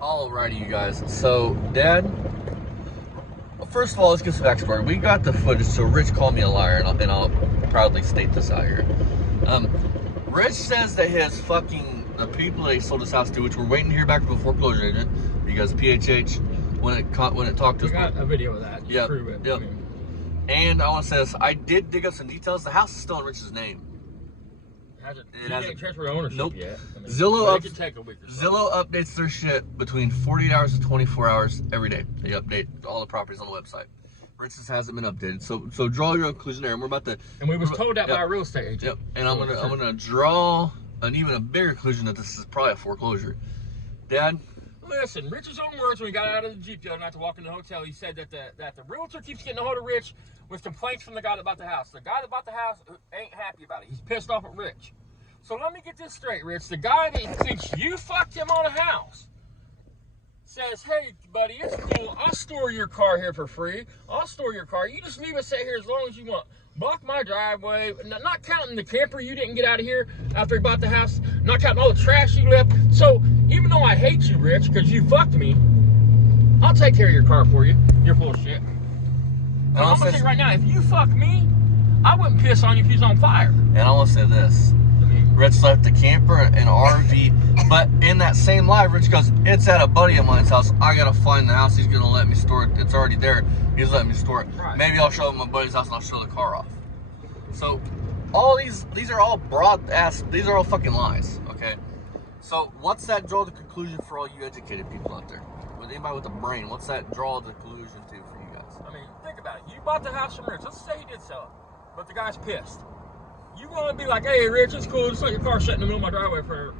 Alrighty, you guys. So, Dad, first of all, let's get some backstory. We got the footage, so Rich called me a liar, and I'll proudly state this out here. Um, Rich says that the people that he sold his house to, which we're waiting to hear back from the foreclosure agent, because PHH, when it talked to us. We got a video of that. Yep, Prove it. yep. And I want to say this, I did dig up some details. The house is still in Rich's name. It hasn't transferred ownership nope. yet. Zillow updates their shit between 48 hours to 24 hours every day. They update all the properties on the website. Rich's hasn't been updated, so draw your own conclusion there. And we're about to. And we was told that by a real estate agent. Yep. And I'm gonna draw an even bigger conclusion that this is probably a foreclosure. Dad. Listen, Rich's own words when he got out of the Jeep the other night to walk in the hotel, he said that the realtor keeps getting a hold of Rich with complaints from the guy that bought the house. The guy that bought the house ain't happy about it. He's pissed off at Rich. So let me get this straight, Rich. The guy that thinks you fucked him on a house says, hey, buddy, it's cool. I'll store your car here for free. I'll store your car. You just leave it sit here as long as you want. Block my driveway. Not counting the camper you didn't get out of here after he bought the house. Not counting all the trash you left. So even though I hate you, Rich, because you fucked me, I'll take care of your car for you. You're full of shit. I'm going to tell you right now, if you fuck me, I wouldn't piss on you if he's on fire. And I want to say this. Rich left the camper and RV, but in that same live, Rich goes, it's at a buddy of mine's house. I gotta find the house. He's gonna let me store it. It's already there. He's letting me store it. Right. Maybe I'll show him my buddy's house and I'll show the car off. So, all these are all broad ass. These are all fucking lies. Okay. So, what's that draw the conclusion for all you educated people out there? With anybody with a brain, what's that draw the conclusion to for you guys? I mean, think about it. You bought the house from Rich. Let's say he did sell it, but the guy's pissed. You gonna be like, hey, Rich, it's cool. Just let your car sit in the middle of my driveway for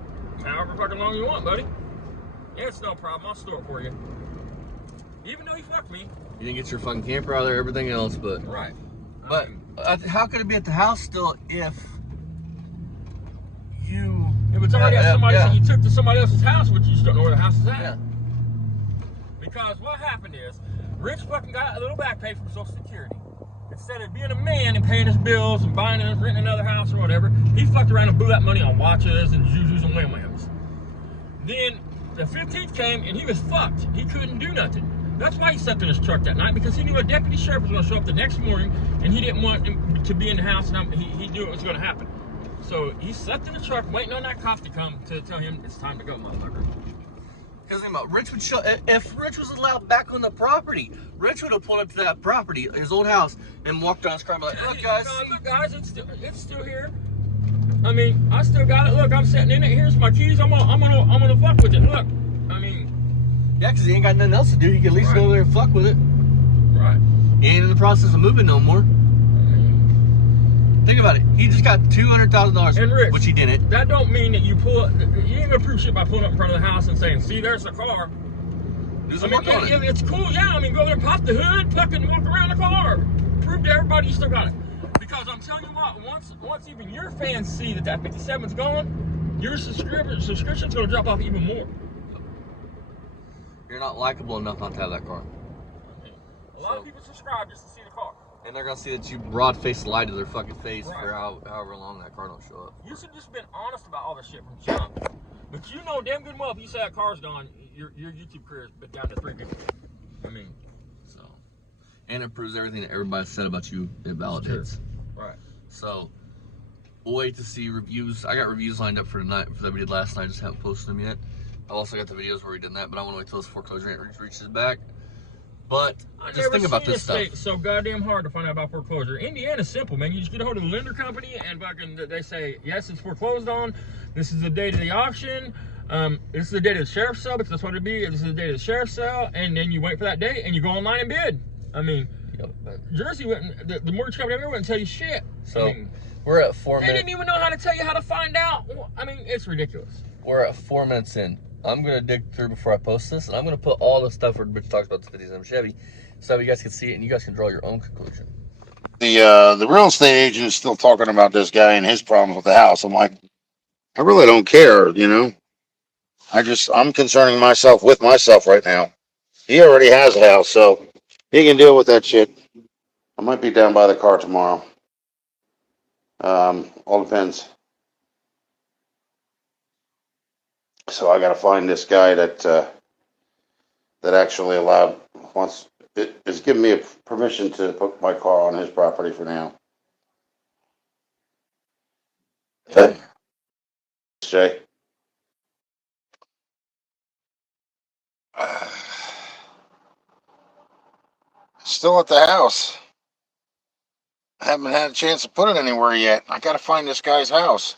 however fucking long you want, buddy. Yeah, it's no problem. I'll store it for you. Even though he fucked me. You didn't get your fucking camper out of there, everything else, but... Right. But how could it be at the house still if you... It was already at somebody, so you took to somebody else's house, but you just don't know where the house is at. Yeah. Because what happened is, Rich fucking got a little back pay from Social Security. Instead of being a man and paying his bills and buying and renting another house or whatever, he fucked around and blew that money on watches and jujus and wham-whams. Then the 15th came and he was fucked. He couldn't do nothing. That's why he slept in his truck that night, because he knew a deputy sheriff was going to show up the next morning and he didn't want him to be in the house, and he knew it was going to happen. So he slept in the truck waiting on that cop to come to tell him it's time to go, motherfucker. Because Rich would show, if Rich was allowed back on the property, Rich would have pulled up to that property, his old house, and walked down his car and be like, look guys, it's still here. I mean, I still got it. Look, I'm sitting in it. Here's my keys. I'm gonna fuck with it. Look, I mean, yeah, because he ain't got nothing else to do. He can at least go over there and fuck with it. Right. He ain't in the process of moving no more. Think about it. He just got $200,000, which he didn't. That don't mean that you ain't gonna prove shit by pulling up in front of the house and saying, see, there's the car. Do some work on it. It's cool, yeah. I mean, go there and pop the hood, fucking walk around the car. Prove to everybody you still got it. Because I'm telling you what, once even your fans see that 57's gone, your subscription's gonna drop off even more. You're not likable enough not to have that car. A lot of people subscribe just to see the car. And they're gonna see that you broad-faced lied to their fucking face for however long that car don't show up. You should just been honest about all this shit from jump. But you know damn good well if you say that car's gone, your YouTube career has been down to 3 people. I mean, so, and it proves everything that everybody said about you. It validates. Right. So, we'll wait to see reviews. I got reviews lined up for tonight that we did last night. I just haven't posted them yet. I've also got the videos where we did that, but I want to wait till this foreclosure rate reaches back. But just think about this stuff. So goddamn hard to find out about foreclosure. Indiana's simple, man. You just get a hold of the lender company and fucking they say, yes, it's foreclosed on. This is the date of the auction. This is the date of the sheriff's sale, because that's what it'd be. This is the date of the sheriff's sale, and then you wait for that date and you go online and bid. I mean, Jersey wouldn't, the mortgage company ever wouldn't tell you shit. So I mean, we're at 4 minutes. They didn't even know how to tell you how to find out. I mean, it's ridiculous. We're at 4 minutes in. I'm gonna dig through before I post this, and I'm gonna put all the stuff where Rich talks about the 57 Chevy, so you guys can see it and you guys can draw your own conclusion. The real estate agent is still talking about this guy and his problems with the house. I'm like, I really don't care, you know. I'm concerning myself with myself right now. He already has a house, so he can deal with that shit. I might be down by the car tomorrow. All depends. So I got to find this guy that that actually is giving me permission to put my car on his property for now. Okay. Jay. Still at the house. I haven't had a chance to put it anywhere yet. I gotta find this guy's house.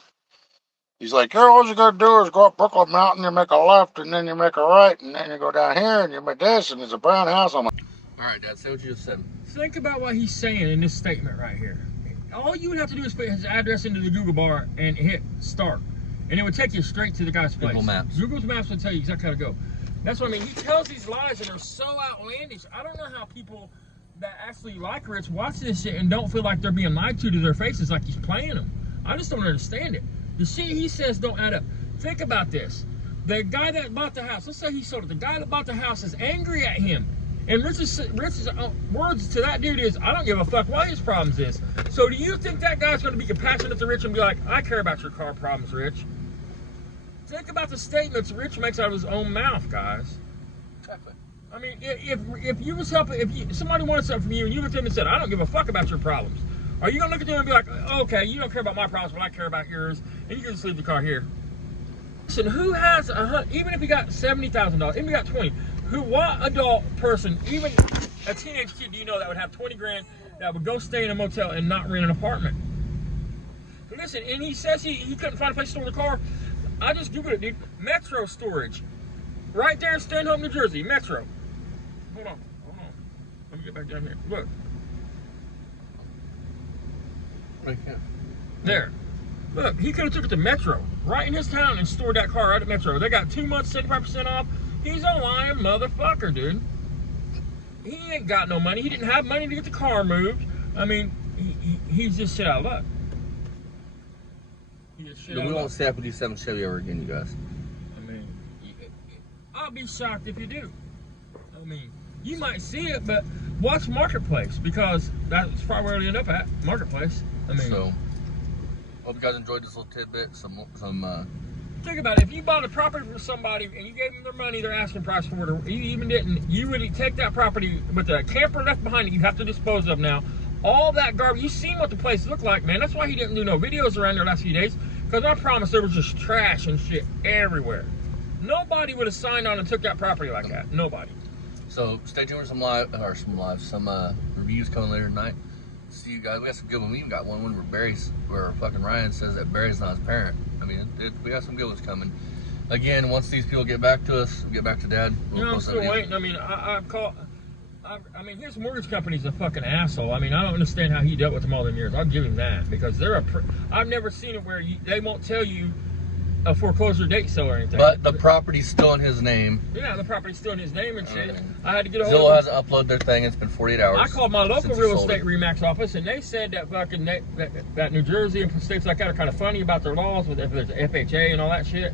He's like, girl, all you gotta do is go up Brooklyn Mountain, you make a left, and then you make a right, and then you go down here, and you make this, and there's a brown house. I'm like, all right, Dad, say what you just said. Think about what he's saying in this statement right here. All you would have to do is put his address into the Google bar and hit start. And it would take you straight to the guy's place. Google Maps. Google Maps will tell you exactly how to go. That's what I mean. He tells these lies and they're so outlandish. I don't know how people that actually like Rich watch this shit and don't feel like they're being lied to their faces like he's playing them. I just don't understand it. The shit he says don't add up. Think about this. The guy that bought the house, let's say he sold it. The guy that bought the house is angry at him. And Rich's words to that dude is, I don't give a fuck what his problems is. So do you think that guy's going to be compassionate to Rich and be like, I care about your car problems, Rich? Think about the statements Rich makes out of his own mouth, guys. Exactly. I mean, if you was helping, if somebody wanted something from you and you looked at them and said, I don't give a fuck about your problems, are you going to look at them and be like, okay, you don't care about my problems, but I care about yours, and you can just leave the car here? Listen, who has, even if you got $70,000, even if you got 20, what adult person, even a teenage kid, do you know that would have 20 grand that would go stay in a motel and not rent an apartment? Listen, and he says he couldn't find a place to store the car. I just Googled it, dude. Metro storage. Right there in Stanhope, New Jersey. Metro. Hold on. Let me get back down here. Look. Right here. There. Look, he could have took it to Metro. Right in his town and stored that car right at Metro. They got 2 months, 75% off. He's a lying motherfucker, dude. He ain't got no money. He didn't have money to get the car moved. I mean, he's just shit out of luck. We won't stay up with you 7 Chevy ever again, you guys. I mean, I'll be shocked if you do. I mean, you might see it, but watch Marketplace, because that's probably where it'll end up at. Marketplace. I mean, so, hope you guys enjoyed this little tidbit. Think about it. If you bought a property from somebody and you gave them their money, their asking price for it, or you even didn't, you would take that property with the camper left behind it, you have to dispose of now. All that garbage. You've seen what the place looked like, man. That's why he didn't do no videos around there last few days. Because I promise there was just trash and shit everywhere. Nobody would have signed on and took that property like that. Nobody. So stay tuned for some reviews coming later tonight. See you guys. We got some good ones. We even got one where fucking Ryan says that Barry's not his parent. I mean, we got some good ones coming. Again, once these people get back to us, get back to Dad. I'm still waiting. I mean, I mean, his mortgage company's a fucking asshole. I mean, I don't understand how he dealt with them all them years. I'll give him that, because I've never seen it where they won't tell you a foreclosure date sale or anything. But the property's still in his name. Yeah, the property's still in his name and shit. I had to get a hold Zillow of hasn't uploaded their thing. It's been 48 hours. I called my local real estate RE/MAX office, and they said that fucking that New Jersey and states like that are kind of funny about their laws with if there's FHA and all that shit.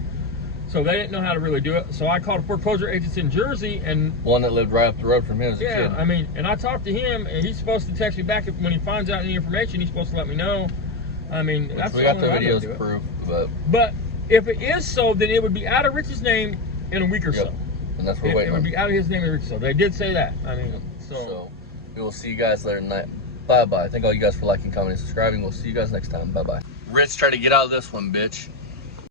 So they didn't know how to really do it. So I called foreclosure agents in Jersey, and one that lived right up the road from him as a kid. Yeah, I mean, and I talked to him, and he's supposed to text me back when he finds out any information. He's supposed to let me know. I mean, that's we got the videos to prove. But if it is so, then it would be out of Rich's name in a week or so. And that's what we're waiting on. It would be out of his name in a week or so. They did say that. I mean, so we will see you guys later tonight. Bye-bye. Thank all you guys for liking, commenting, and subscribing. We'll see you guys next time. Bye-bye. Rich tried to get out of this one, bitch.